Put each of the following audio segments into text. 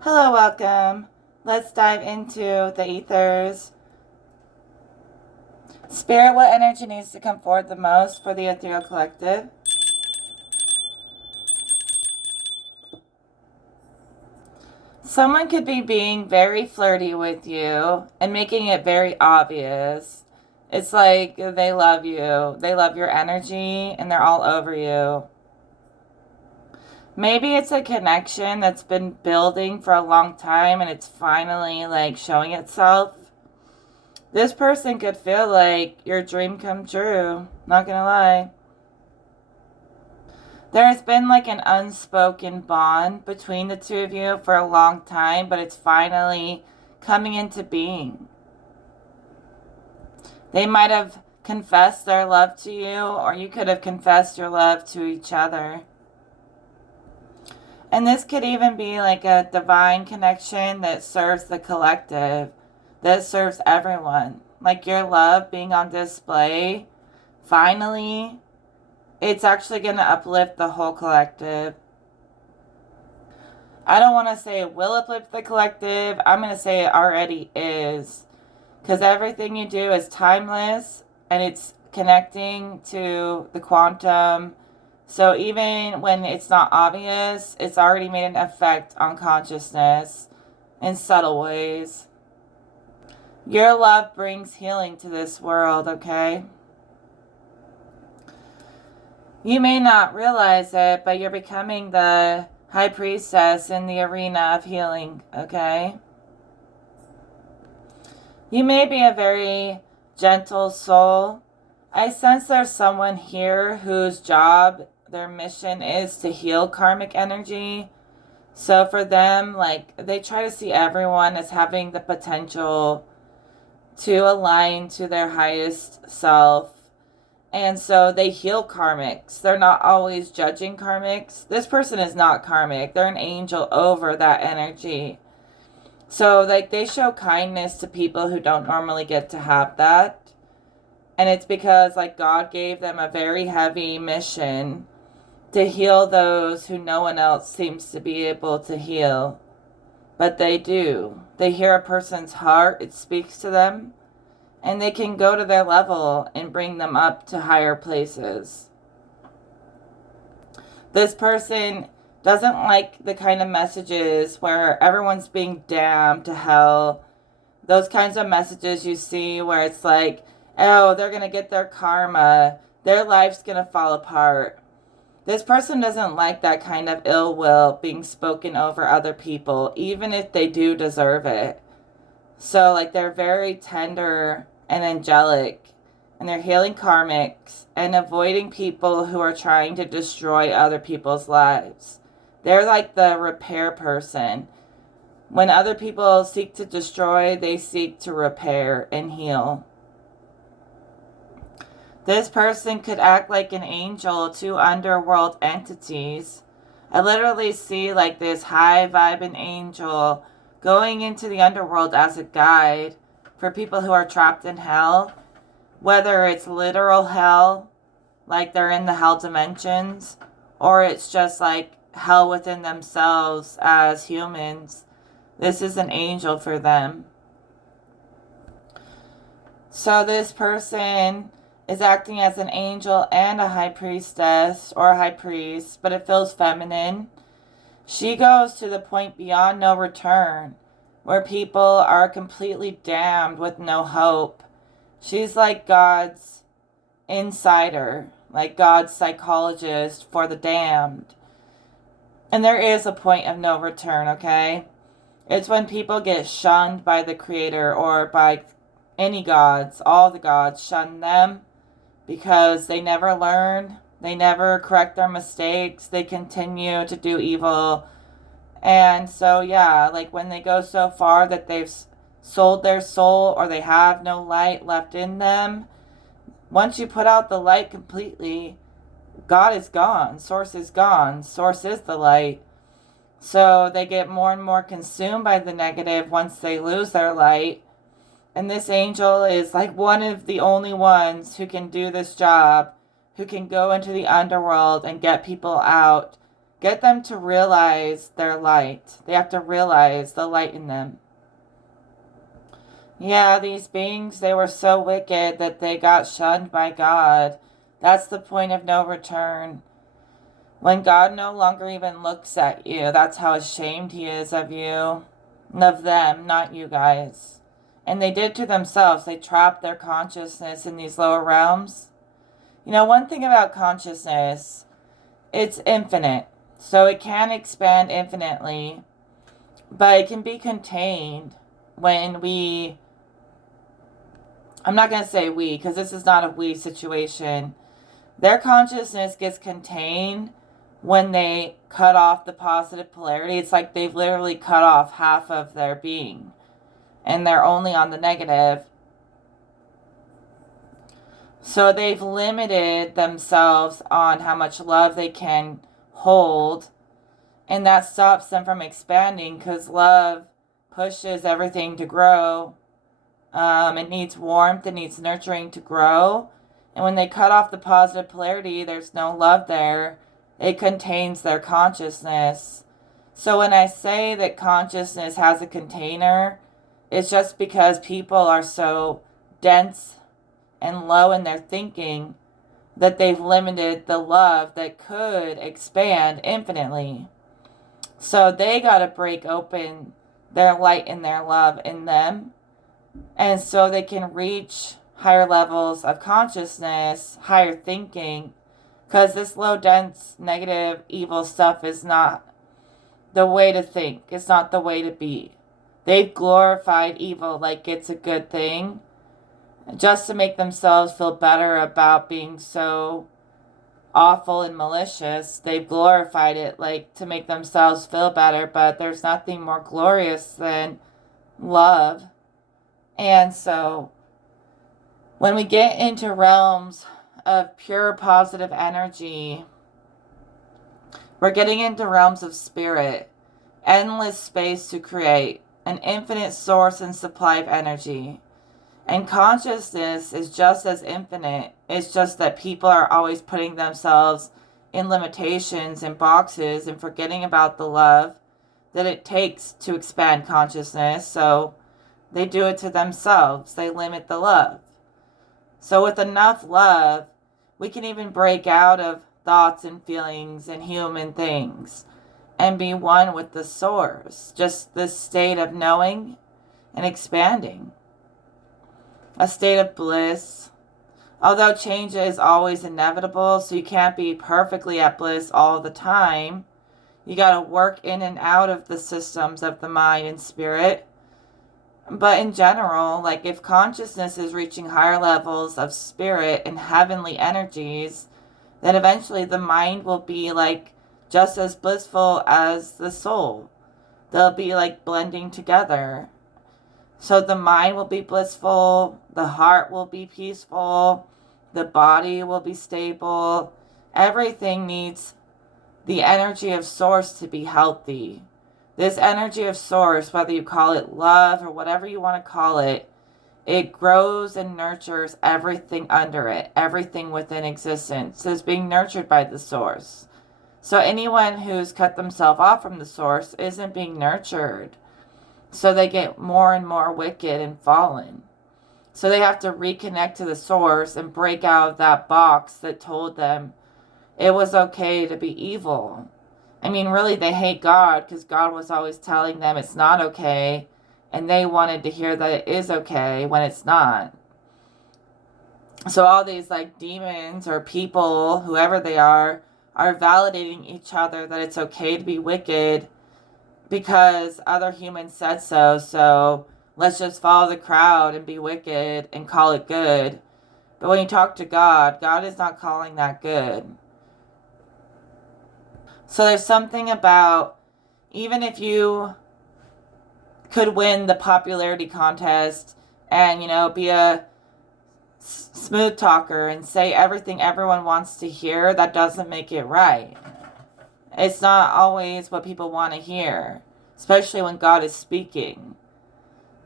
Hello, welcome. Let's dive into the ethers. Spirit, what energy needs to come forward the most for the ethereal collective? Someone could be being very flirty with you and making it very obvious. It's like they love you, they love your energy, and they're all over you. Maybe it's a connection that's been building for a long time and it's finally like showing itself. This person could feel like your dream come true. Not gonna lie. There has been like an unspoken bond between the two of you for a long time, but it's finally coming into being. They might have confessed their love to you, or you could have confessed your love to each other. And this could even be like a divine connection that serves the collective, that serves everyone. Like your love being on display, finally, it's actually going to uplift the whole collective. I don't want to say it will uplift the collective. I'm going to say it already is. Because everything you do is timeless and it's connecting to the quantum. So even when it's not obvious, it's already made an effect on consciousness in subtle ways. Your love brings healing to this world, okay? You may not realize it, but you're becoming the high priestess in the arena of healing, okay? You may be a very gentle soul. I sense there's someone here whose job, their mission is to heal karmic energy. So for them, like, they try to see everyone as having the potential to align to their highest self. And so they heal karmics. They're not always judging karmics. This person is not karmic. They're an angel over that energy. So like they show kindness to people who don't normally get to have that. And it's because like God gave them a very heavy mission to heal those who no one else seems to be able to heal. But they do. They hear a person's heart. It speaks to them. And they can go to their level and bring them up to higher places. This person doesn't like the kind of messages where everyone's being damned to hell. Those kinds of messages you see where it's like, oh, they're going to get their karma. Their life's going to fall apart. This person doesn't like that kind of ill will being spoken over other people, even if they do deserve it. So, like, they're very tender and angelic, and they're healing karmics and avoiding people who are trying to destroy other people's lives. They're like the repair person. When other people seek to destroy, they seek to repair and heal. This person could act like an angel to underworld entities. I literally see like this high vibing angel going into the underworld as a guide for people who are trapped in hell, whether it's literal hell, like they're in the hell dimensions, or it's just like hell within themselves as humans. This is an angel for them. So this person is acting as an angel and a high priestess or a high priest, but it feels feminine. She goes to the point beyond no return, where people are completely damned with no hope. She's like God's insider, like God's psychologist for the damned. And there is a point of no return, okay? It's when people get shunned by the Creator or by any gods. All the gods shun them because they never learn. They never correct their mistakes. They continue to do evil. And so, yeah, like when they go so far that they've sold their soul or they have no light left in them, once you put out the light completely, God is gone. Source is gone. Source is the light. So they get more and more consumed by the negative once they lose their light. And this angel is like one of the only ones who can do this job, who can go into the underworld and get people out Get them to realize their light. They have to realize the light in them. Yeah, these beings, they were so wicked that they got shunned by God. That's the point of no return. When God no longer even looks at you, that's how ashamed he is of you. And of them, not you guys. And they did to themselves. They trapped their consciousness in these lower realms. You know, one thing about consciousness, it's infinite. So it can expand infinitely, but it can be contained when we, I'm not going to say we, because this is not a we situation. Their consciousness gets contained when they cut off the positive polarity. It's like they've literally cut off half of their being, and they're only on the negative. So they've limited themselves on how much love they can hold, and that stops them from expanding, because love pushes everything to grow. It needs warmth, it needs nurturing to grow. And when they cut off the positive polarity, there's no love there. It contains their consciousness. So when I say that consciousness has a container, it's just because people are so dense and low in their thinking that they've limited the love that could expand infinitely. So they got to break open their light and their love in them, and so they can reach higher levels of consciousness, higher thinking, because this low, dense, negative, evil stuff is not the way to think. It's not the way to be. They've glorified evil like it's a good thing, just to make themselves feel better about being so awful and malicious. They've glorified it like to make themselves feel better, but there's nothing more glorious than love. And so when we get into realms of pure positive energy, we're getting into realms of spirit, endless space to create, an infinite source and supply of energy. And consciousness is just as infinite. It's just that people are always putting themselves in limitations and boxes and forgetting about the love that it takes to expand consciousness. So they do it to themselves. They limit the love. So with enough love, we can even break out of thoughts and feelings and human things and be one with the source. Just this state of knowing and expanding. A state of bliss. Although change is always inevitable, so you can't be perfectly at bliss all the time. You got to work in and out of the systems of the mind and spirit. But in general, like if consciousness is reaching higher levels of spirit and heavenly energies, then eventually the mind will be like just as blissful as the soul. They'll be like blending together. So the mind will be blissful, the heart will be peaceful, the body will be stable. Everything needs the energy of source to be healthy. This energy of source, whether you call it love or whatever you want to call it, it grows and nurtures everything under it. Everything within existence is being nurtured by the source. So anyone who's cut themselves off from the source isn't being nurtured. So they get more and more wicked and fallen. So they have to reconnect to the source and break out of that box that told them it was okay to be evil. I mean, really, they hate God because God was always telling them it's not okay. And they wanted to hear that it is okay when it's not. So all these like demons or people, whoever they are validating each other that it's okay to be wicked because other humans said so. So let's just follow the crowd and be wicked and call it good. But when you talk to God, God is not calling that good. So there's something about, even if you could win the popularity contest and, be a smooth talker and say everything everyone wants to hear, that doesn't make it right. It's not always what people want to hear, especially when God is speaking.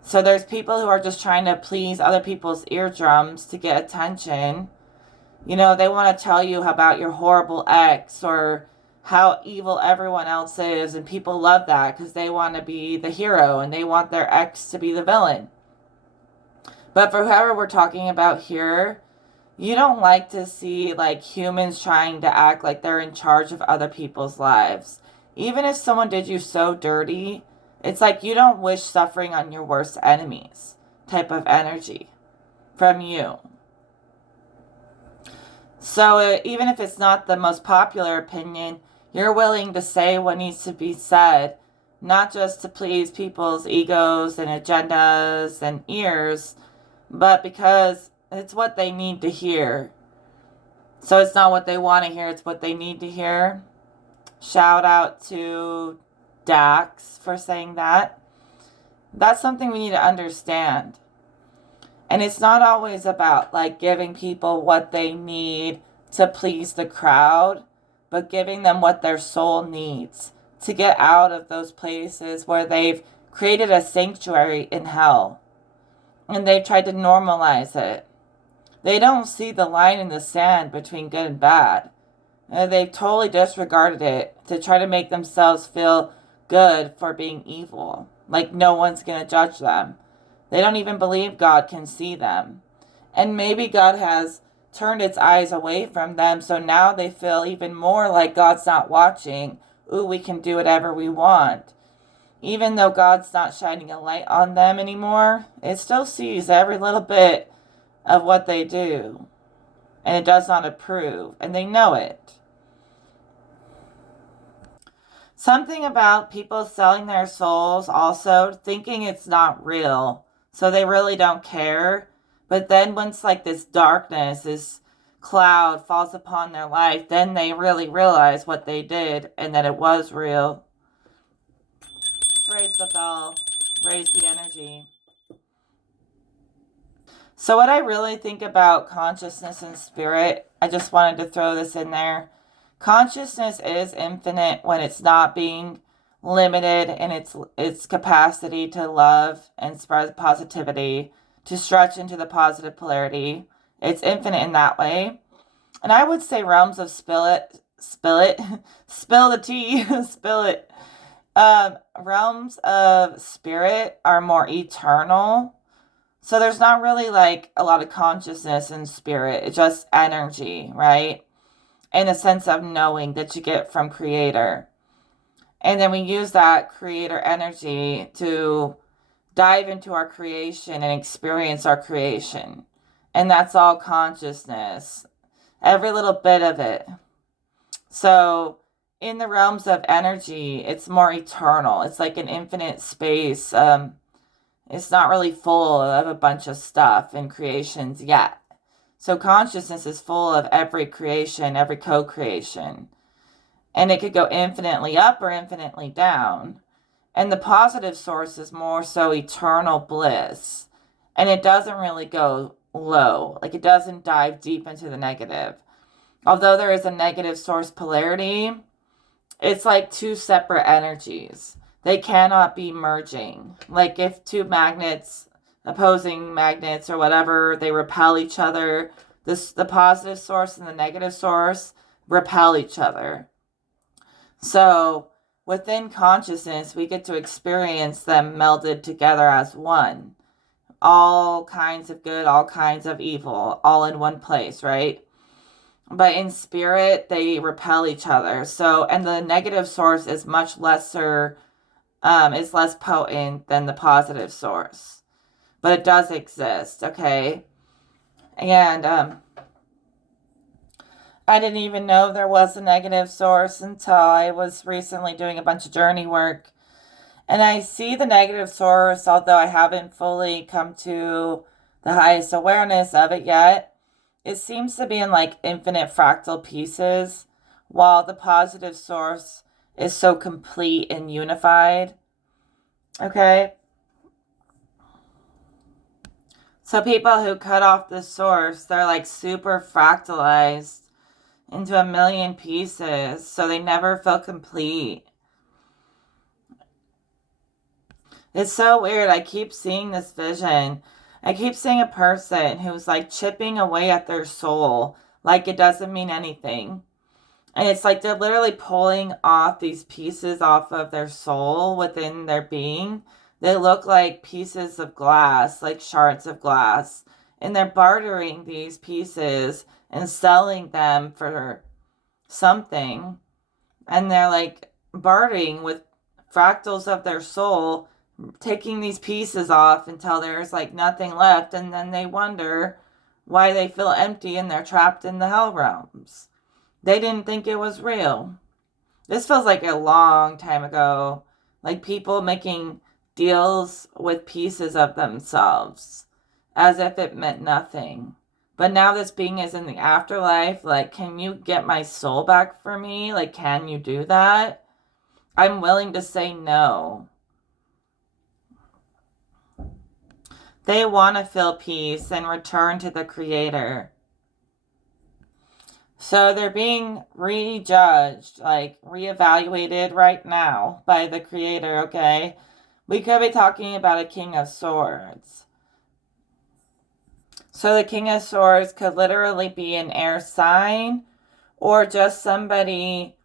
So there's people who are just trying to please other people's eardrums to get attention. They want to tell you about your horrible ex or how evil everyone else is, and people love that because they want to be the hero and they want their ex to be the villain. But for whoever we're talking about here, you don't like to see like humans trying to act like they're in charge of other people's lives. Even if someone did you so dirty, it's like you don't wish suffering on your worst enemies type of energy from you. So even if it's not the most popular opinion, you're willing to say what needs to be said, not just to please people's egos and agendas and ears, but because it's what they need to hear. So it's not what they want to hear, it's what they need to hear. Shout out to Dax for saying that. That's something we need to understand. And it's not always about like giving people what they need to please the crowd, but giving them what their soul needs to get out of those places where they've created a sanctuary in hell. And they've tried to normalize it. They don't see the line in the sand between good and bad. They've totally disregarded it to try to make themselves feel good for being evil. Like no one's going to judge them. They don't even believe God can see them. And maybe God has turned its eyes away from them, so now they feel even more like God's not watching. Ooh, we can do whatever we want. Even though God's not shining a light on them anymore, it still sees every little bit of what they do. And it does not approve. And they know it. Something about people selling their souls also, thinking it's not real. So they really don't care. But then once like this darkness, this cloud falls upon their life, then they really realize what they did and that it was real. Raise the bell. Raise the energy. So what I really think about consciousness and spirit, I just wanted to throw this in there. Consciousness is infinite when it's not being limited in its capacity to love and spread positivity, to stretch into the positive polarity. It's infinite in that way. And I would say realms of spill the tea, spill it. Realms of spirit are more eternal. So there's not really like a lot of consciousness in spirit. It's just energy, right? And a sense of knowing that you get from Creator. And then we use that Creator energy to dive into our creation and experience our creation. And that's all consciousness. Every little bit of it. So in the realms of energy, it's more eternal. It's like an infinite space. It's not really full of a bunch of stuff and creations yet. So consciousness is full of every creation, every co-creation. And it could go infinitely up or infinitely down. And the positive source is more so eternal bliss. And it doesn't really go low. Like it doesn't dive deep into the negative. Although there is a negative source polarity, it's like two separate energies. They cannot be merging. Like if two magnets, opposing magnets or whatever, they repel each other, the positive source and the negative source repel each other. So within consciousness, we get to experience them melded together as one. All kinds of good, all kinds of evil, all in one place, right? But in spirit, they repel each other. So, and the negative source is much lesser, is less potent than the positive source. But it does exist, okay? And I didn't even know there was a negative source until I was recently doing a bunch of journey work. And I see the negative source, although I haven't fully come to the highest awareness of it yet. It seems to be in like infinite fractal pieces, while the positive source is so complete and unified. Okay? So people who cut off the source, they're like super fractalized into a million pieces, so they never feel complete. It's so weird. I keep seeing this vision. I keep seeing a person who's like chipping away at their soul like it doesn't mean anything. And it's like they're literally pulling off these pieces off of their soul within their being. They look like pieces of glass, like shards of glass. And they're bartering these pieces and selling them for something. And they're like bartering with fractals of their soul, taking these pieces off until there's like nothing left. And then they wonder why they feel empty and they're trapped in the hell realms. They didn't think it was real. This feels like a long time ago. Like people making deals with pieces of themselves as if it meant nothing. But now this being is in the afterlife. Like, can you get my soul back for me? Like, can you do that? I'm willing to say no. They want to feel peace and return to the Creator. So they're being rejudged, like reevaluated right now by the Creator, okay? We could be talking about a King of Swords. So the King of Swords could literally be an air sign or just somebody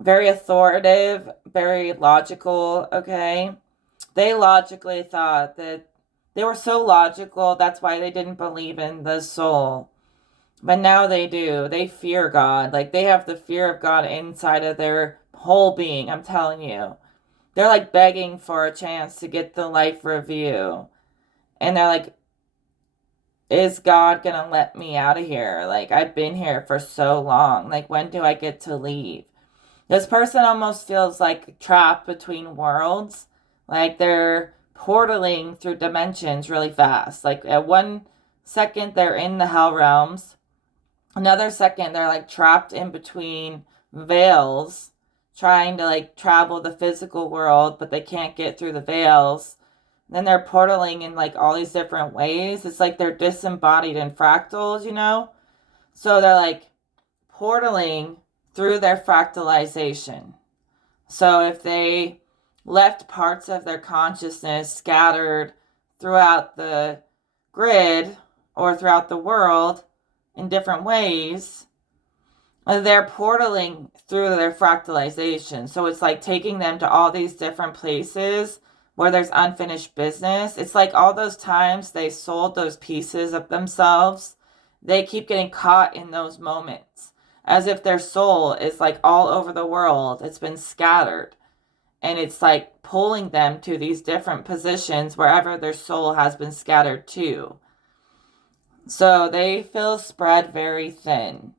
very authoritative, very logical, okay? They logically thought that they were so logical, that's why they didn't believe in the soul. But now they do. They fear God. Like they have the fear of God inside of their whole being. I'm telling you. They're like begging for a chance to get the life review. And they're like, is God going to let me out of here? Like I've been here for so long. Like when do I get to leave? This person almost feels like trapped between worlds. Like they're portaling through dimensions really fast. Like at 1 second they're in the hell realms. Another second they're like trapped in between veils, trying to like travel the physical world, but they can't get through the veils. Then they're portaling in like all these different ways. It's like they're disembodied in fractals, you know? So they're like portaling through their fractalization. So if they left parts of their consciousness scattered throughout the grid or throughout the world in different ways, they're portaling through their fractalization. So it's like taking them to all these different places where there's unfinished business. It's like all those times they sold those pieces of themselves, they keep getting caught in those moments as if their soul is like all over the world. It's been scattered. And it's like pulling them to these different positions wherever their soul has been scattered to. So they feel spread very thin.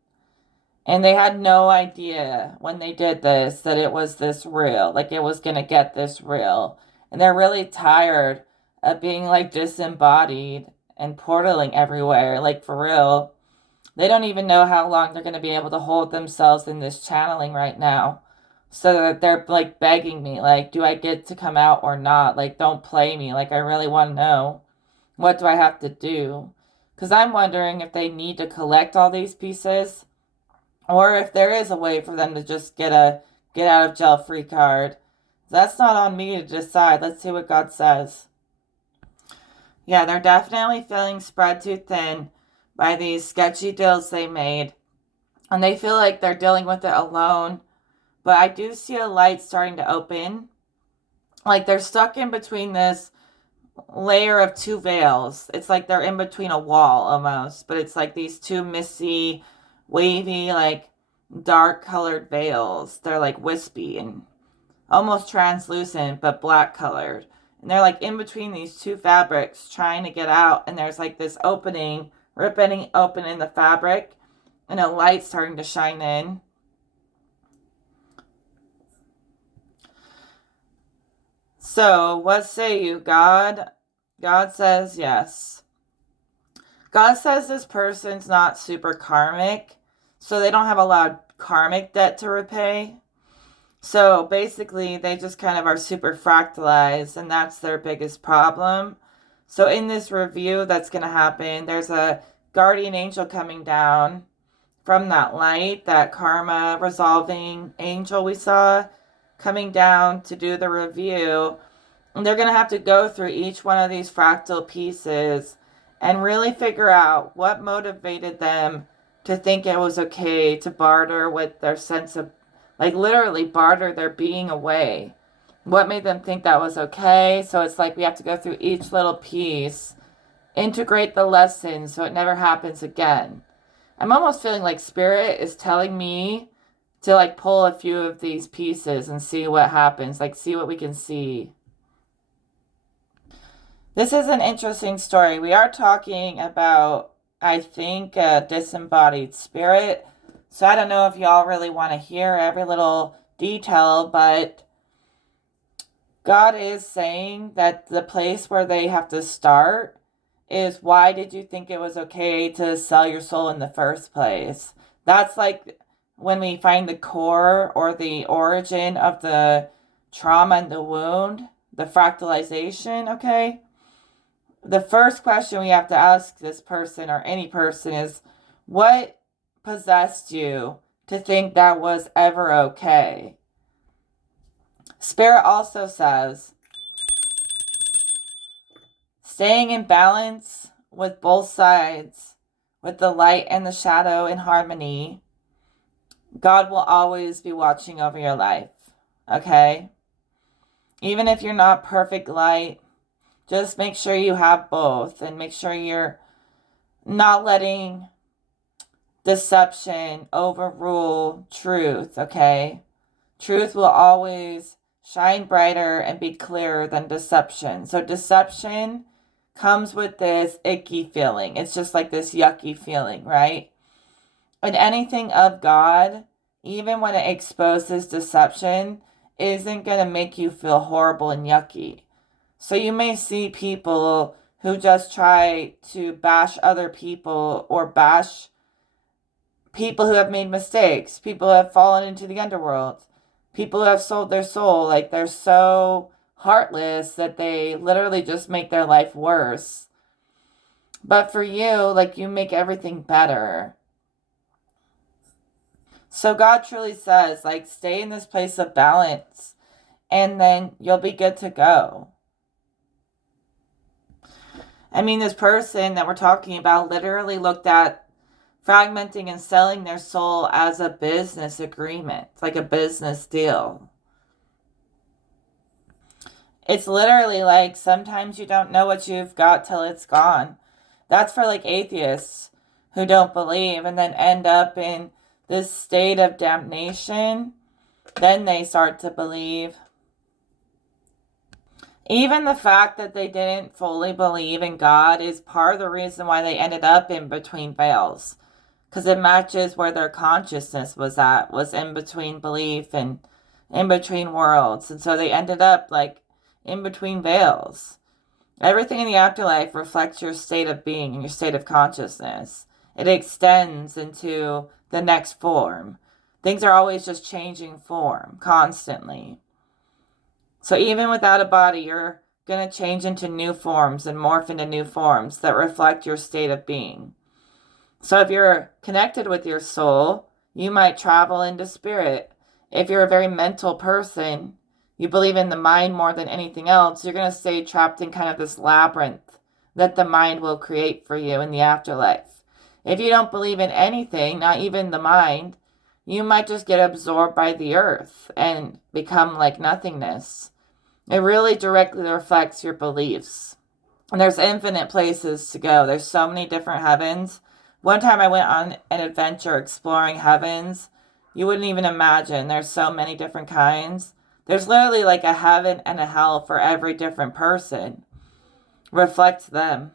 And they had no idea when they did this that it was this real. Like it was going to get this real. And they're really tired of being like disembodied and portaling everywhere. Like for real. They don't even know how long they're going to be able to hold themselves in this channeling right now. So that they're like begging me, like, do I get to come out or not? Like, don't play me. Like, I really want to know. What do I have to do? Because I'm wondering if they need to collect all these pieces or if there is a way for them to just get a get out of jail free card. That's not on me to decide. Let's see what God says. Yeah, they're definitely feeling spread too thin by these sketchy deals they made. And they feel like they're dealing with it alone. But I do see a light starting to open. Like they're stuck in between this layer of two veils. It's like they're in between a wall almost. But it's like these two misty, wavy, like dark colored veils. They're like wispy and almost translucent, but black colored. And they're like in between these two fabrics trying to get out. And there's like this opening, ripping open in the fabric. And a light starting to shine in. So, what say you, God? God says yes. God says this person's not super karmic, so they don't have a lot of karmic debt to repay. So, basically, they just kind of are super fractalized, and that's their biggest problem. So, in this review that's going to happen, there's a guardian angel coming down from that light, that karma resolving angel we saw coming down to do the review. And they're going to have to go through each one of these fractal pieces and really figure out what motivated them to think it was okay to barter with their sense of, like literally barter their being away? What made them think that was okay? So it's like we have to go through each little piece, integrate the lesson so it never happens again. I'm almost feeling like Spirit is telling me to like pull a few of these pieces and see what happens, like see what we can see. This is an interesting story. We are talking about, I think, a disembodied spirit. So I don't know if y'all really want to hear every little detail, but God is saying that the place where they have to start is, why did you think it was okay to sell your soul in the first place? That's like when we find the core or the origin of the trauma and the wound, the fractalization, okay? The first question we have to ask this person or any person is, what possessed you to think that was ever okay? Spirit also says, staying in balance with both sides, with the light and the shadow in harmony, God will always be watching over your life, okay? Even if you're not perfect light, just make sure you have both, and make sure you're not letting deception overrule truth, okay? Truth will always shine brighter and be clearer than deception. So deception comes with this icky feeling. It's just like this yucky feeling, right? And anything of God, even when it exposes deception, isn't going to make you feel horrible and yucky. So you may see people who just try to bash other people or bash people who have made mistakes, people who have fallen into the underworld, people who have sold their soul. Like, they're so heartless that they literally just make their life worse. But for you, like, you make everything better. So God truly says, like, stay in this place of balance and then you'll be good to go. I mean, this person that we're talking about literally looked at fragmenting and selling their soul as a business agreement, like a business deal. It's literally like sometimes you don't know what you've got till it's gone. That's for like atheists who don't believe and then end up in this state of damnation. Then they start to believe. Even the fact that they didn't fully believe in God is part of the reason why they ended up in between veils. Because it matches where their consciousness was at, was in between belief and in between worlds. And so they ended up like in between veils. Everything in the afterlife reflects your state of being and your state of consciousness. It extends into the next form. Things are always just changing form constantly. So even without a body, you're going to change into new forms and morph into new forms that reflect your state of being. So if you're connected with your soul, you might travel into spirit. If you're a very mental person, you believe in the mind more than anything else, you're going to stay trapped in kind of this labyrinth that the mind will create for you in the afterlife. If you don't believe in anything, not even the mind, you might just get absorbed by the earth and become like nothingness. It really directly reflects your beliefs. And there's infinite places to go. There's so many different heavens. One time I went on an adventure exploring heavens. You wouldn't even imagine. There's so many different kinds. There's literally like a heaven and a hell for every different person. Reflect them.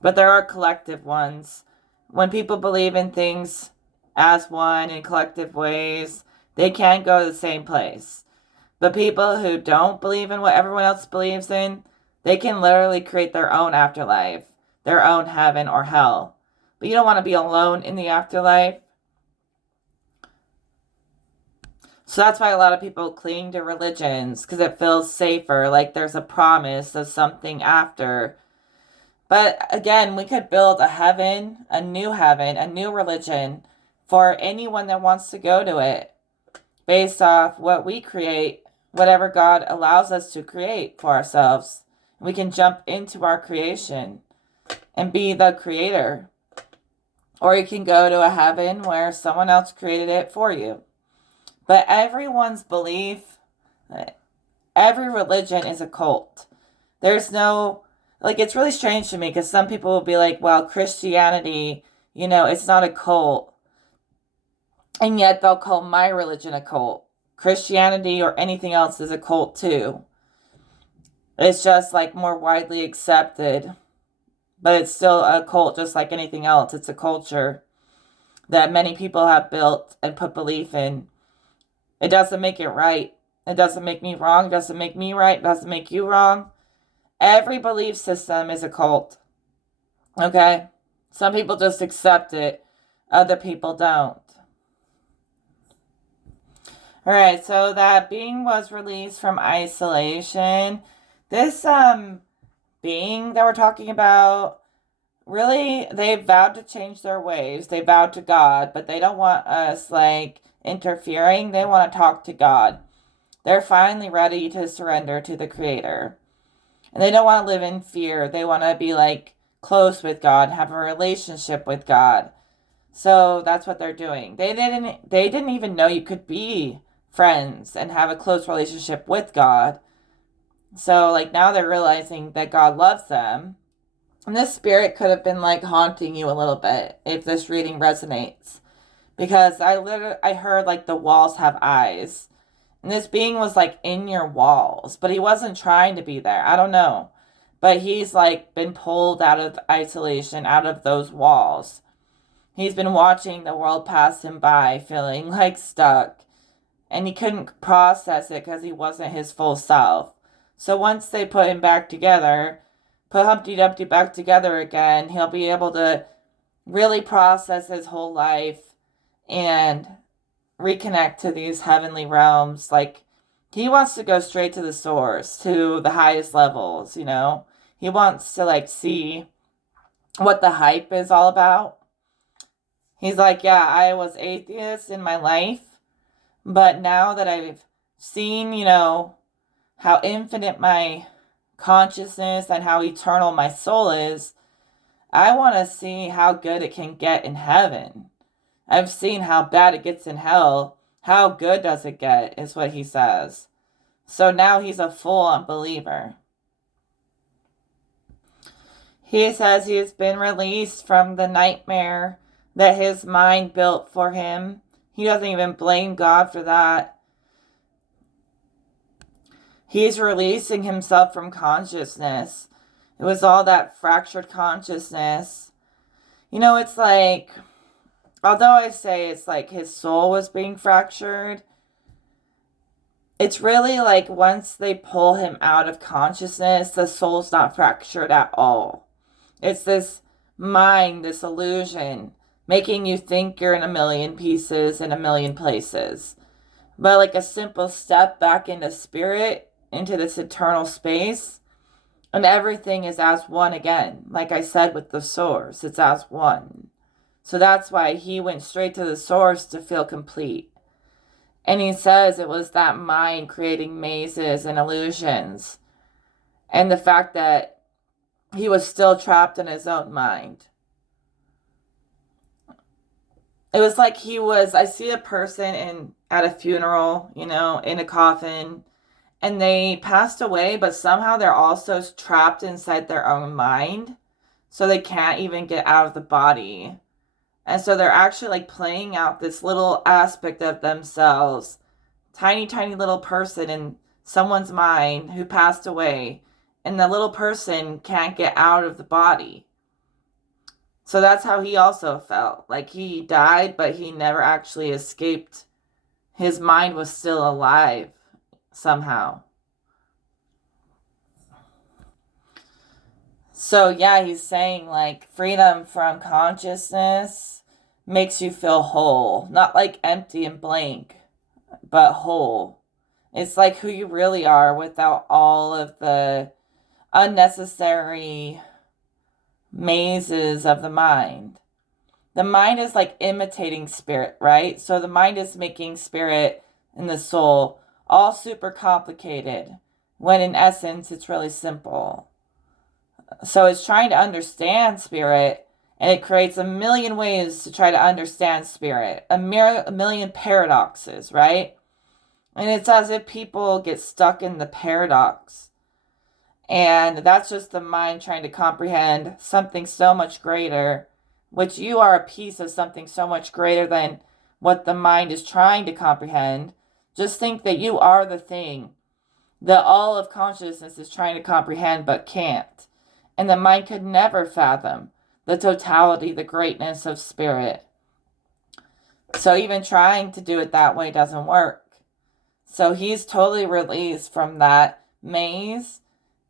But there are collective ones. When people believe in things as one in collective ways, they can go to the same place. But people who don't believe in what everyone else believes in, they can literally create their own afterlife, their own heaven or hell. But you don't want to be alone in the afterlife. So that's why a lot of people cling to religions, because it feels safer, like there's a promise of something after. But again, we could build a heaven, a new religion for anyone that wants to go to it, based off what we create, whatever God allows us to create for ourselves. We can jump into our creation and be the creator. or you can go to a heaven where someone else created it for you. But everyone's belief, every religion is a cult. There's no, like, it's really strange to me because some people will be like, well, Christianity, it's not a cult. And yet they'll call my religion a cult. Christianity or anything else is a cult too. It's just like more widely accepted. But it's still a cult just like anything else. It's a culture that many people have built and put belief in. It doesn't make it right. It doesn't make me wrong. It doesn't make me right. It doesn't make you wrong. Every belief system is a cult. Okay? Some people just accept it. Other people don't. Alright, so that being was released from isolation. This being that we're talking about, really, they vowed to change their ways. They vowed to God, but they don't want us, interfering. They want to talk to God. They're finally ready to surrender to the Creator. And they don't want to live in fear. They want to be, close with God, have a relationship with God. So that's what they're doing. They didn't even know you could be friends and have a close relationship with God. So, now they're realizing that God loves them. And this spirit could have been, haunting you a little bit if this reading resonates. Because I heard, the walls have eyes. And this being was, in your walls. But he wasn't trying to be there. I don't know. But he's, been pulled out of isolation, out of those walls. He's been watching the world pass him by, feeling, stuck. And he couldn't process it because he wasn't his full self. So once they put him back together, put Humpty Dumpty back together again, he'll be able to really process his whole life and reconnect to these heavenly realms. He wants to go straight to the source, to the highest levels, He wants to, see what the hype is all about. He's like, yeah, I was atheist in my life, but now that I've seen, how infinite my consciousness and how eternal my soul is, I want to see how good it can get in heaven. I've seen how bad it gets in hell. How good does it get, is what he says. So now he's a full-on believer. He says he has been released from the nightmare that his mind built for him. He doesn't even blame God for that. He's releasing himself from consciousness. It was all that fractured consciousness. It's although I say it's his soul was being fractured, it's really once they pull him out of consciousness, the soul's not fractured at all. It's this mind, this illusion, making you think you're in a million pieces in a million places. But a simple step back into spirit, into this eternal space, and everything is as one again. Like I said with the source, it's as one. So that's why he went straight to the source to feel complete. And he says it was that mind creating mazes and illusions. And the fact that he was still trapped in his own mind. It was I see a person at a funeral, in a coffin, and they passed away, but somehow they're also trapped inside their own mind. So they can't even get out of the body. And so they're actually playing out this little aspect of themselves, tiny, tiny little person in someone's mind who passed away. And the little person can't get out of the body. So that's how he also felt. He died, but he never actually escaped. His mind was still alive somehow. So yeah, he's saying freedom from consciousness makes you feel whole. Not empty and blank, but whole. It's who you really are without all of the unnecessary mazes of the mind. The mind is imitating spirit, right? So the mind is making spirit and the soul all super complicated, when in essence it's really simple. So it's trying to understand spirit And it creates a million ways to try to understand spirit, a million paradoxes, right? And it's as if people get stuck in the paradox. And that's just the mind trying to comprehend something so much greater, which you are a piece of something so much greater than what the mind is trying to comprehend. Just think that you are the thing that all of consciousness is trying to comprehend but can't. And the mind could never fathom the totality, the greatness of spirit. So even trying to do it that way doesn't work. So he's totally released from that maze,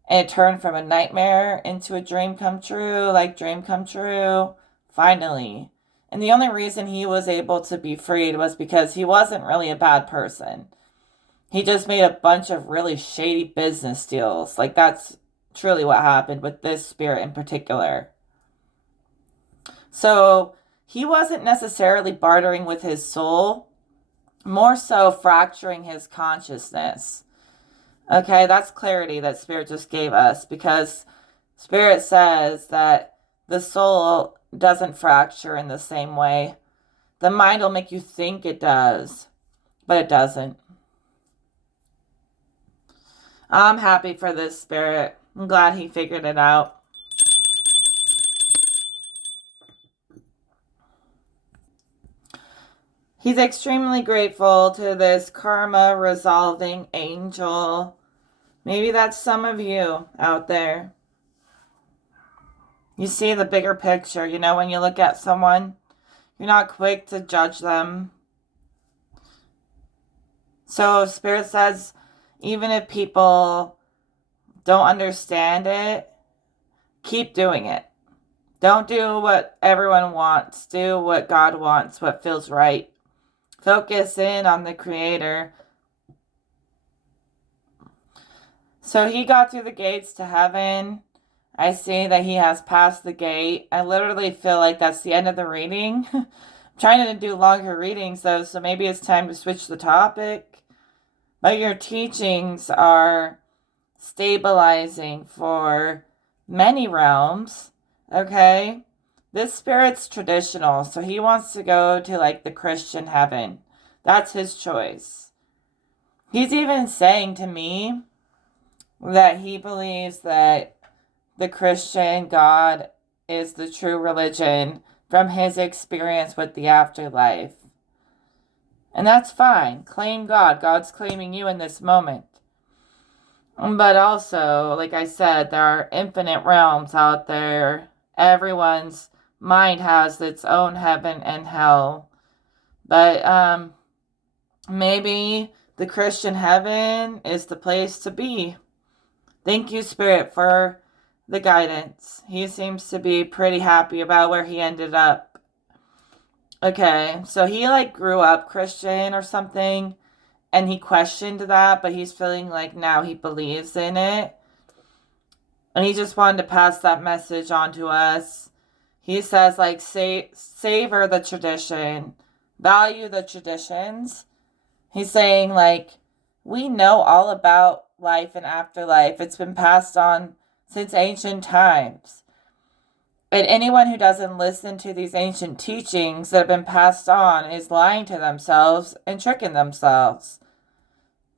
and it turned from a nightmare into a dream come true, like dream come true, finally. And the only reason he was able to be freed was because he wasn't really a bad person. He just made a bunch of really shady business deals. Like, that's truly what happened with this spirit in particular. So he wasn't necessarily bartering with his soul, more so fracturing his consciousness. Okay, that's clarity that Spirit just gave us, because Spirit says that the soul doesn't fracture in the same way. The mind will make you think it does, but it doesn't. I'm happy for this Spirit. I'm glad he figured it out. He's extremely grateful to this karma resolving angel. Maybe that's some of you out there. You see the bigger picture. You know, when you look at someone, you're not quick to judge them. So Spirit says, even if people don't understand it, keep doing it. Don't do what everyone wants. Do what God wants, what feels right. Focus in on the Creator. So he got through the gates to heaven. I see that he has passed the gate. I literally feel like that's the end of the reading. I'm trying to do longer readings though, so maybe it's time to switch the topic. But your teachings are stabilizing for many realms, okay? This spirit's traditional, so he wants to go to like the Christian heaven. That's his choice. He's even saying to me that he believes that the Christian God is the true religion from his experience with the afterlife. And that's fine. Claim God. God's claiming you in this moment. But also, like I said, there are infinite realms out there. Everyone's mind has its own heaven and hell. But maybe the Christian heaven is the place to be. Thank you, Spirit, for the guidance. He seems to be pretty happy about where he ended up. Okay, so he like grew up Christian or something, and he questioned that, but he's feeling like now he believes in it. And he just wanted to pass that message on to us. He says, like, savor the tradition, value the traditions. He's saying, like, we know all about life and afterlife. It's been passed on since ancient times. And anyone who doesn't listen to these ancient teachings that have been passed on is lying to themselves and tricking themselves.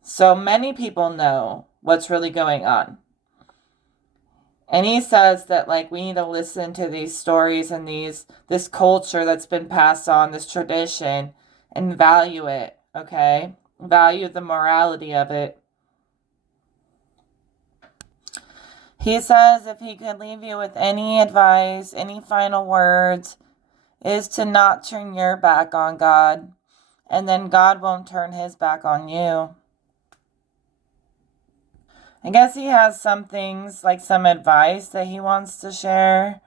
So many people know what's really going on. And he says that like we need to listen to these stories and this culture that's been passed on, this tradition, and value it, okay? Value the morality of it. He says if he could leave you with any advice, any final words, is to not turn your back on God, and then God won't turn his back on you. I guess he has some things, like some advice that he wants to share.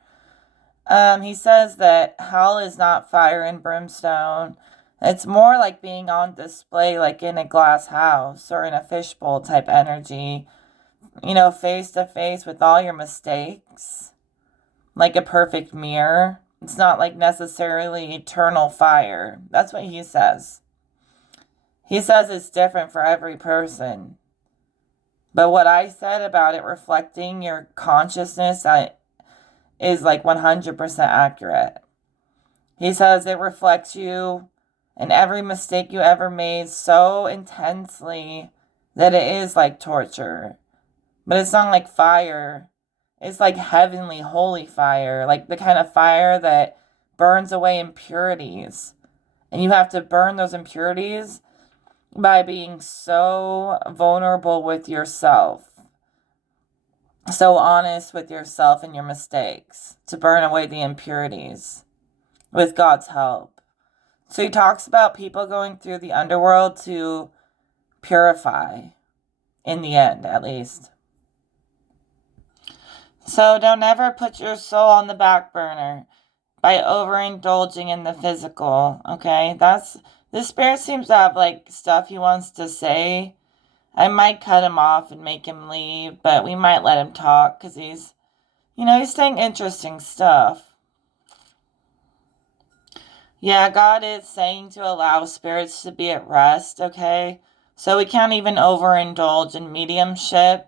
He says that hell is not fire and brimstone. It's more like being on display, like in a glass house or in a fishbowl type energy. You know, face to face with all your mistakes. Like a perfect mirror. It's not like necessarily eternal fire. That's what he says. He says it's different for every person. But what I said about it reflecting your consciousness is like 100% accurate. He says it reflects you and every mistake you ever made so intensely that it is like torture. But it's not like fire. It's like heavenly, holy fire, like the kind of fire that burns away impurities. And you have to burn those impurities by being so vulnerable with yourself, so honest with yourself and your mistakes, to burn away the impurities with God's help. So he talks about people going through the underworld to purify, in the end, at least. So don't ever put your soul on the back burner by overindulging in the physical, okay? The spirit seems to have like stuff he wants to say. I might cut him off and make him leave, but we might let him talk because he's saying interesting stuff. Yeah, God is saying to allow spirits to be at rest, okay? So we can't even overindulge in mediumship.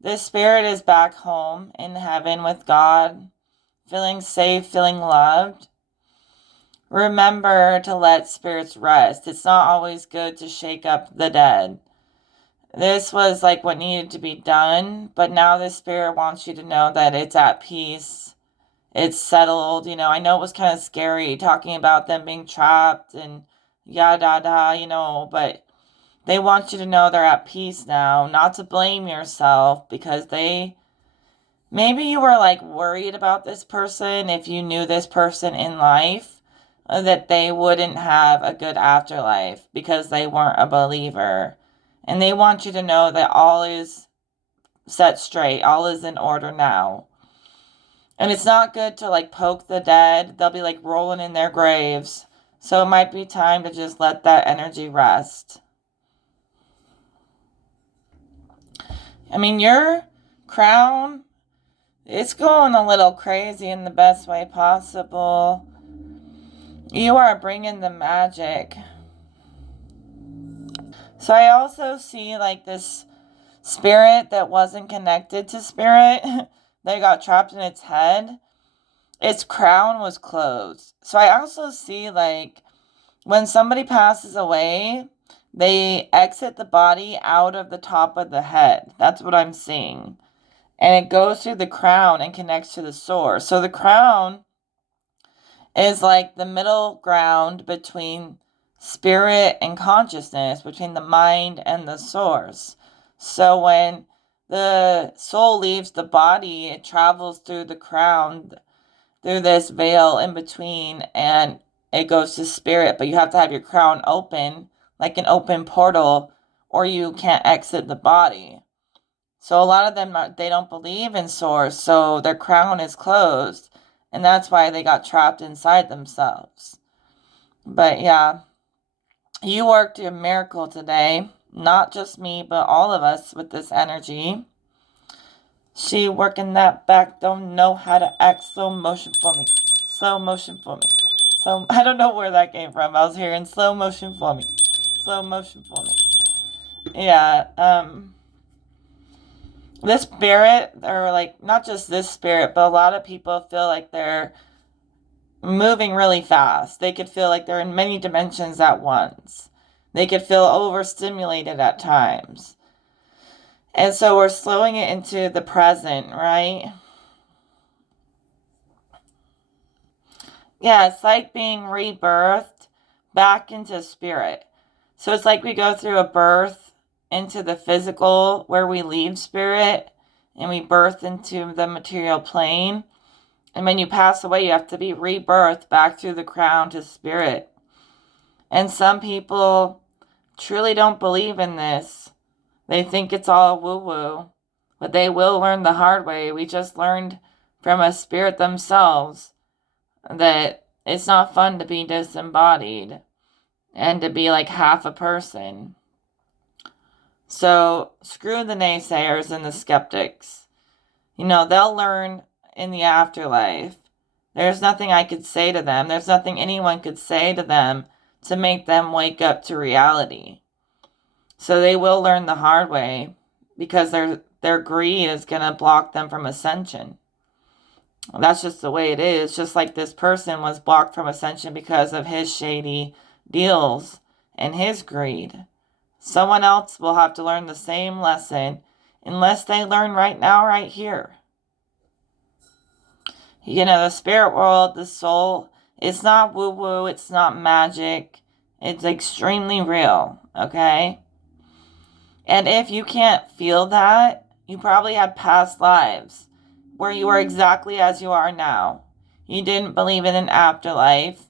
This spirit is back home in heaven with God, feeling safe, feeling loved. Remember to let spirits rest. It's not always good to shake up the dead. This was like what needed to be done, but now the spirit wants you to know that it's at peace. It's settled. I know it was kind of scary talking about them being trapped and yada da, but they want you to know they're at peace now, not to blame yourself because maybe you were like worried about this person if you knew this person in life, that they wouldn't have a good afterlife because they weren't a believer. And they want you to know that all is set straight, all is in order now. And it's not good to like poke the dead. They'll be like rolling in their graves. So it might be time to just let that energy rest. I mean, your crown, it's going a little crazy in the best way possible. You are bringing the magic. So I also see like this spirit that wasn't connected to spirit that got trapped in its head. Its crown was closed. So I also see like when somebody passes away, they exit the body out of the top of the head. That's what I'm seeing. And it goes through the crown and connects to the source. So the crown is like the middle ground between spirit and consciousness, between the mind and the source. So when the soul leaves the body, it travels through the crown, through this veil in between, and it goes to spirit. But you have to have your crown open, like an open portal, or you can't exit the body. So a lot of them, they don't believe in source, so their crown is closed. And that's why they got trapped inside themselves. But yeah, you worked a miracle today. Not just me, but all of us with this energy. She working that back, don't know how to act. Slow motion for me. Slow motion for me. So I don't know where that came from. I was hearing slow motion for me. Slow motion for me. Yeah, this spirit, or like not just this spirit, but a lot of people feel like they're moving really fast. They could feel like they're in many dimensions at once. They could feel overstimulated at times. And so we're slowing it into the present, right? Yeah, it's like being rebirthed back into spirit. So it's like we go through a birth into the physical where we leave spirit and we birth into the material plane. And when you pass away, you have to be rebirthed back through the crown to spirit. And some people truly don't believe in this. They think it's all woo-woo. But they will learn the hard way. We just learned from a spirit themselves that it's not fun to be disembodied and to be like half a person. So screw the naysayers and the skeptics. They'll learn in the afterlife. There's nothing I could say to them. There's nothing anyone could say to them to make them wake up to reality. So they will learn the hard way because their greed is going to block them from ascension. That's just the way it is. Just like this person was blocked from ascension because of his shady deals and his greed. Someone else will have to learn the same lesson unless they learn right now, right here. You know, the spirit world, the soul, it's not woo-woo, it's not magic. It's extremely real, okay? And if you can't feel that, you probably had past lives where you were exactly as you are now. You didn't believe in an afterlife,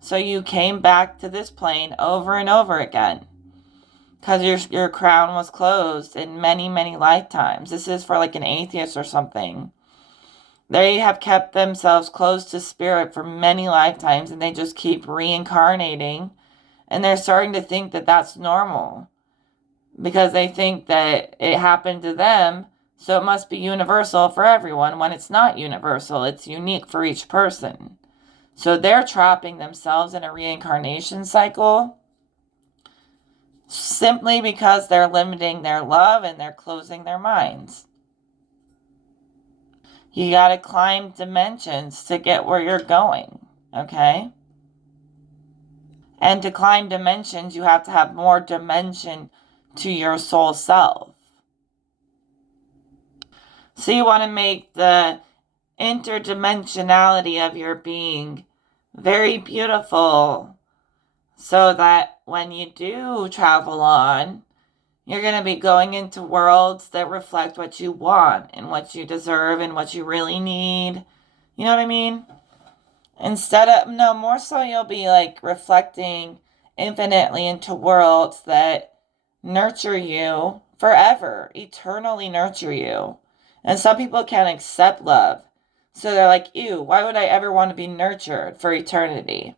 so you came back to this plane over and over again because your crown was closed in many, many lifetimes. This is for like an atheist or something. They have kept themselves closed to spirit for many lifetimes, and they just keep reincarnating, and they're starting to think that that's normal because they think that it happened to them, so it must be universal for everyone, when it's not universal. It's unique for each person. So they're trapping themselves in a reincarnation cycle simply because they're limiting their love and they're closing their minds. You got to climb dimensions to get where you're going, okay? And to climb dimensions, you have to have more dimension to your soul self. So you want to make the interdimensionality of your being very beautiful so that when you do travel on, you're going to be going into worlds that reflect what you want and what you deserve and what you really need. You know what I mean? More so you'll be like reflecting infinitely into worlds that nurture you forever, eternally nurture you. And some people can't accept love. So they're like, ew, why would I ever want to be nurtured for eternity?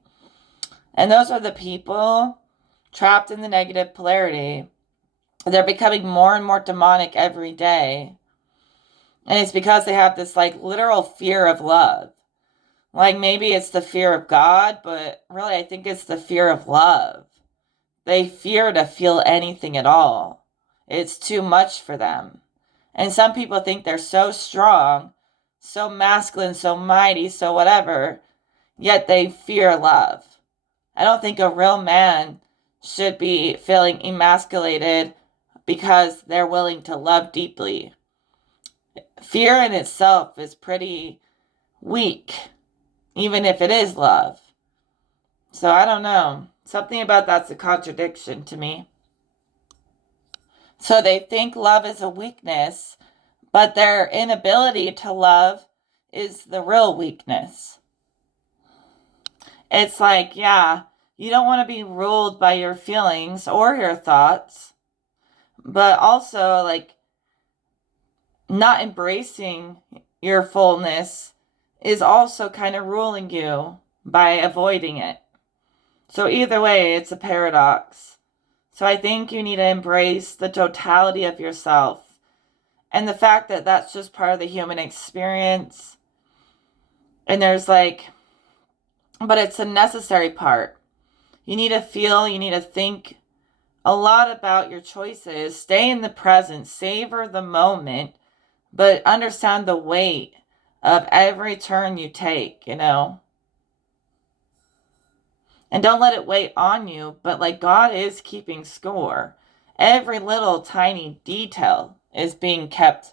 And those are the people trapped in the negative polarity. They're becoming more and more demonic every day. And it's because they have this like literal fear of love. Like maybe it's the fear of God, but really I think it's the fear of love. They fear to feel anything at all. It's too much for them. And some people think they're so strong, so masculine, so mighty, so whatever, yet they fear love. I don't think a real man should be feeling emasculated because they're willing to love deeply. Fear in itself is pretty weak, even if it is love. So I don't know. Something about that's a contradiction to me. So they think love is a weakness, but their inability to love is the real weakness. It's like, yeah, you don't want to be ruled by your feelings or your thoughts, but also like not embracing your fullness is also kind of ruling you by avoiding it. So either way, it's a paradox. So I think you need to embrace the totality of yourself and the fact that that's just part of the human experience. And there's like, but it's a necessary part. You need to feel, you need to think a lot about your choices. Stay in the present, savor the moment, but understand the weight of every turn you take, you know? And don't let it weigh on you, but like God is keeping score. Every little tiny detail is being kept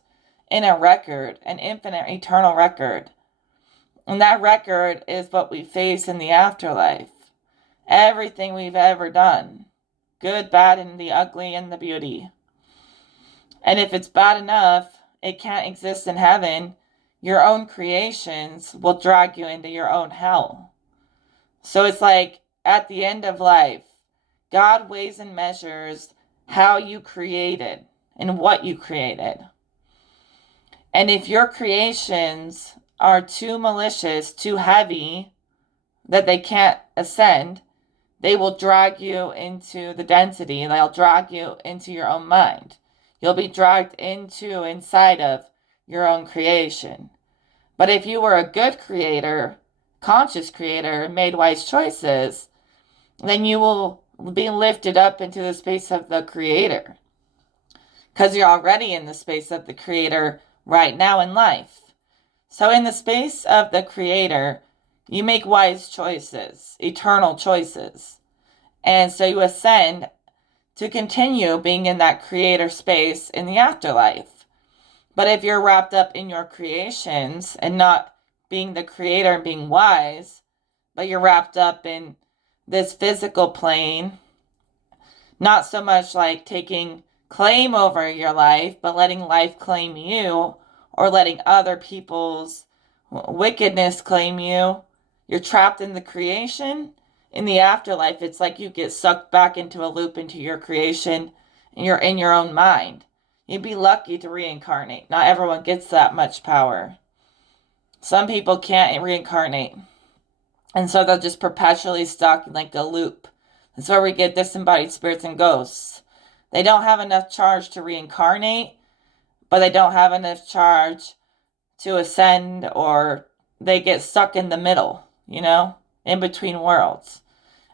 in a record, an infinite, eternal record. And that record is what we face in the afterlife. Everything we've ever done. Good, bad, and the ugly, and the beauty. And if it's bad enough, it can't exist in heaven. Your own creations will drag you into your own hell. So it's like, at the end of life, God weighs and measures how you created and what you created. And if your creations are too malicious, too heavy, that they can't ascend, they will drag you into the density. They'll drag you into your own mind. You'll be dragged inside of your own creation. But if you were a good creator, conscious creator, and made wise choices, then you will be lifted up into the space of the Creator. Because you're already in the space of the Creator right now in life. So in the space of the Creator, you make wise choices, eternal choices. And so you ascend to continue being in that Creator space in the afterlife. But if you're wrapped up in your creations and not being the Creator and being wise, but you're wrapped up in this physical plane, not so much like taking claim over your life, but letting life claim you, or letting other people's wickedness claim you. You're trapped in the creation. In the afterlife, it's like you get sucked back into a loop into your creation, and you're in your own mind. You'd be lucky to reincarnate. Not everyone gets that much power. Some people can't reincarnate. And so they're just perpetually stuck in like a loop. That's where we get disembodied spirits and ghosts. They don't have enough charge to reincarnate, but they don't have enough charge to ascend, or they get stuck in the middle, in between worlds.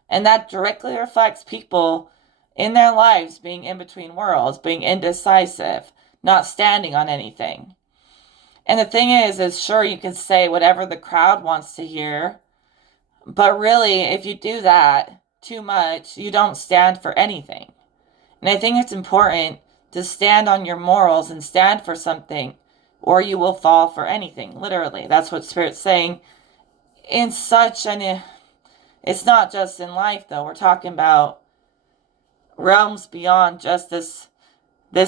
And that directly reflects people in their lives being in between worlds, being indecisive, not standing on anything. And the thing is sure, you can say whatever the crowd wants to hear, but really, if you do that too much, you don't stand for anything. And I think it's important to stand on your morals and stand for something, or you will fall for anything. Literally, that's what Spirit's saying. In such it's not just in life, though. We're talking about realms beyond just this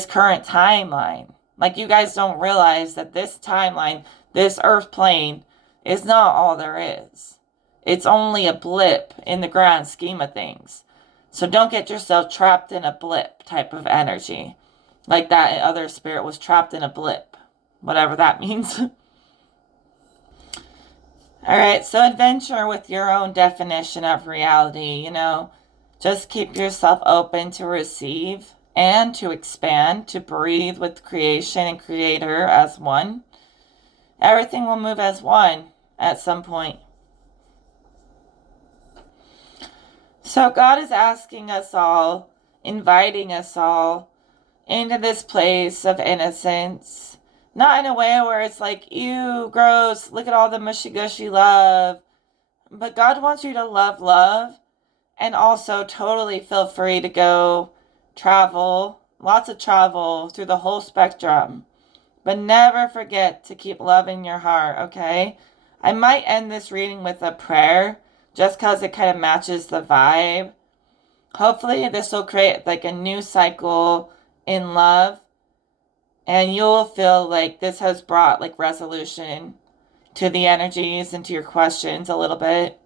current timeline. Like, you guys don't realize that this timeline, this earth plane, is not all there is. It's only a blip in the grand scheme of things. So don't get yourself trapped in a blip type of energy. Like that other spirit was trapped in a blip. Whatever that means. Alright, so adventure with your own definition of reality, Just keep yourself open to receive and to expand, to breathe with creation and Creator as one. Everything will move as one at some point. So God is asking us all, inviting us all into this place of innocence. Not in a way where it's like, ew, gross, look at all the mushy-gushy love. But God wants you to love, and also totally feel free to go travel, lots of travel through the whole spectrum. But never forget to keep love in your heart, okay? I might end this reading with a prayer, just because it kind of matches the vibe. Hopefully this will create like a new cycle in love, and you'll feel like this has brought like resolution to the energies and to your questions a little bit.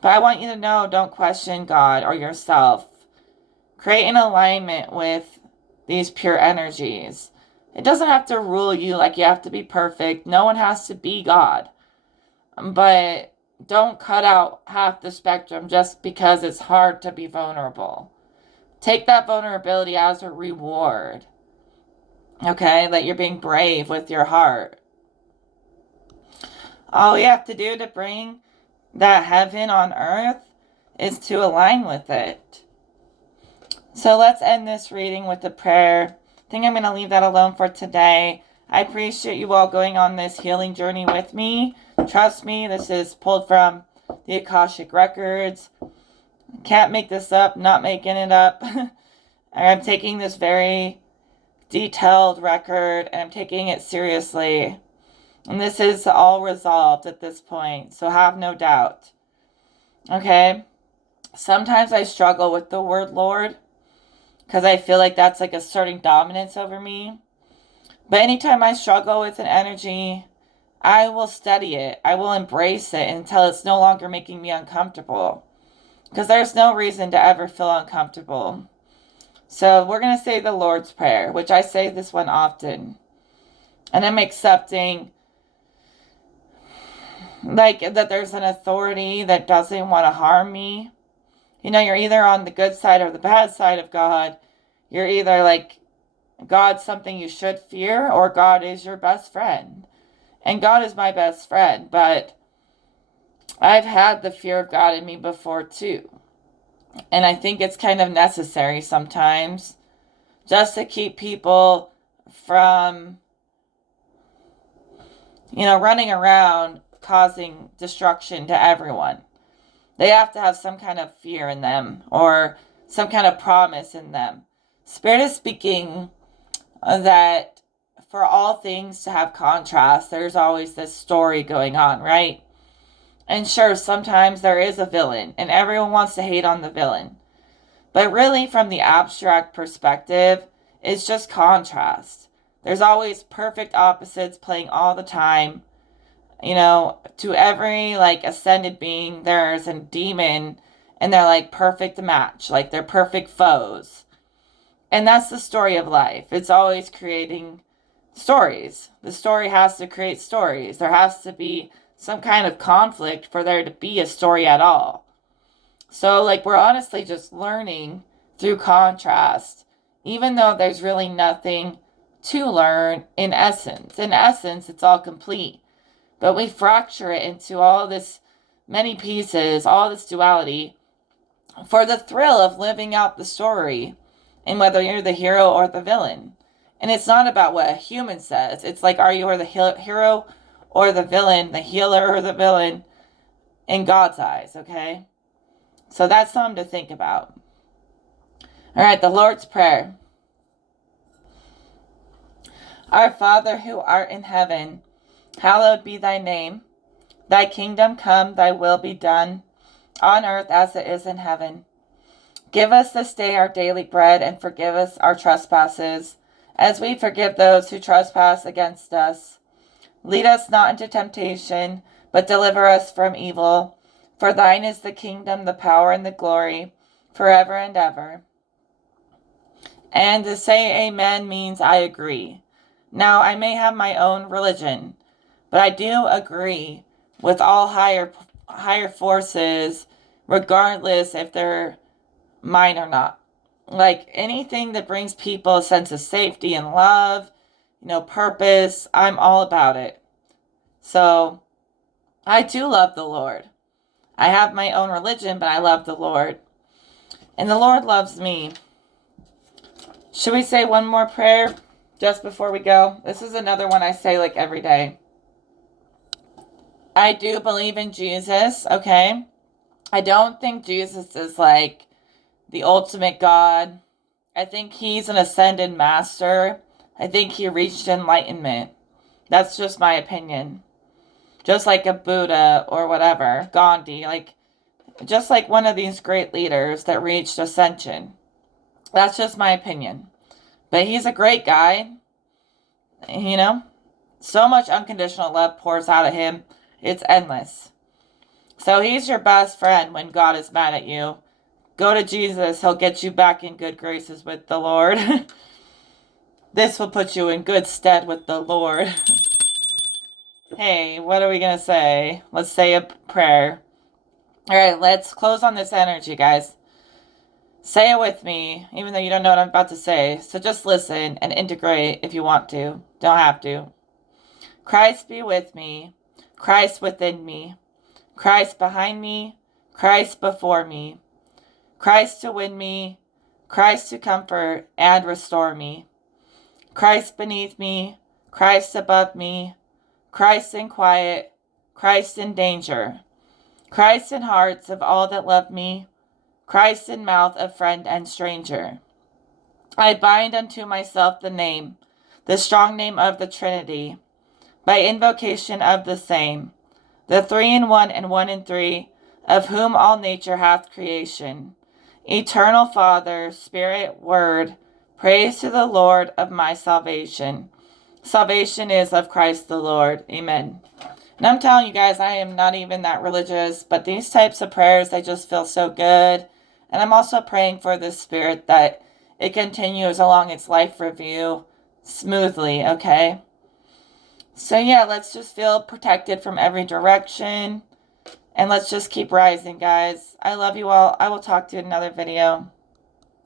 But I want you to know, don't question God or yourself. Create an alignment with these pure energies. It doesn't have to rule you like you have to be perfect. No one has to be God. But don't cut out half the spectrum just because it's hard to be vulnerable. Take that vulnerability as a reward. Okay? That you're being brave with your heart. All you have to do to bring that heaven on earth is to align with it. So let's end this reading with a prayer. I think I'm going to leave that alone for today. I appreciate you all going on this healing journey with me. Trust me, this is pulled from the Akashic Records. Can't make this up, not making it up. I'm taking this very detailed record and I'm taking it seriously. And this is all resolved at this point, so have no doubt. Okay? Sometimes I struggle with the word Lord, because I feel like that's like asserting dominance over me. But anytime I struggle with an energy, I will study it. I will embrace it until it's no longer making me uncomfortable. Because there's no reason to ever feel uncomfortable. So we're going to say the Lord's Prayer, which I say this one often. And I'm accepting like that there's an authority that doesn't want to harm me. You're either on the good side or the bad side of God. You're either like God's something you should fear, or God is your best friend. And God is my best friend, but I've had the fear of God in me before too. And I think it's kind of necessary sometimes just to keep people from, running around causing destruction to everyone. They have to have some kind of fear in them or some kind of promise in them. Spirit is speaking that for all things to have contrast, there's always this story going on, right? And sure, sometimes there is a villain, and everyone wants to hate on the villain. But really, from the abstract perspective, it's just contrast. There's always perfect opposites playing all the time. To every, ascended being, there's a demon, and they're, perfect match. They're perfect foes. And that's the story of life. It's always creating stories. The story has to create stories. There has to be some kind of conflict for there to be a story at all. So, we're honestly just learning through contrast, even though there's really nothing to learn in essence. In essence, it's all complete. But we fracture it into all this many pieces, all this duality, for the thrill of living out the story, and whether you're the hero or the villain. And it's not about what a human says. It's are you the hero or the villain, the healer or the villain, in God's eyes, okay? So that's something to think about. All right, the Lord's Prayer. Our Father who art in heaven, hallowed be thy name. Thy kingdom come, thy will be done, on earth as it is in heaven. Give us this day our daily bread, and forgive us our trespasses, as we forgive those who trespass against us. Lead us not into temptation, but deliver us from evil. For thine is the kingdom, the power, and the glory, forever and ever. And to say amen means I agree. Now, I may have my own religion, but I do agree with all higher forces, regardless if they're mine or not. Anything that brings people a sense of safety and love, purpose, I'm all about it. So, I do love the Lord. I have my own religion, but I love the Lord. And the Lord loves me. Should we say one more prayer just before we go? This is another one I say every day. I do believe in Jesus, okay? I don't think Jesus is the ultimate God. I think he's an ascended master. I think he reached enlightenment. That's just my opinion. Just like a Buddha or whatever, Gandhi, just like one of these great leaders that reached ascension. That's just my opinion. But he's a great guy. So much unconditional love pours out of him. It's endless. So he's your best friend when God is mad at you. Go to Jesus. He'll get you back in good graces with the Lord. This will put you in good stead with the Lord. Hey, what are we going to say? Let's say a prayer. All right, let's close on this energy, guys. Say it with me, even though you don't know what I'm about to say. So just listen and integrate if you want to. Don't have to. Christ be with me. Christ within me. Christ behind me. Christ before me. Christ to win me. Christ to comfort and restore me. Christ beneath me. Christ above me. Christ in quiet. Christ in danger. Christ in hearts of all that love me. Christ in mouth of friend and stranger. I bind unto myself the strong name of the Trinity, by invocation of the same, the three in one and one in three, of whom all nature hath creation. Eternal Father, Spirit, Word, praise to the Lord of my salvation. Salvation is of Christ the Lord. Amen. And I'm telling you guys, I am not even that religious, but these types of prayers, they just feel so good. And I'm also praying for this spirit that it continues along its life review smoothly, okay? So yeah, let's just feel protected from every direction. And let's just keep rising, guys. I love you all. I will talk to you in another video.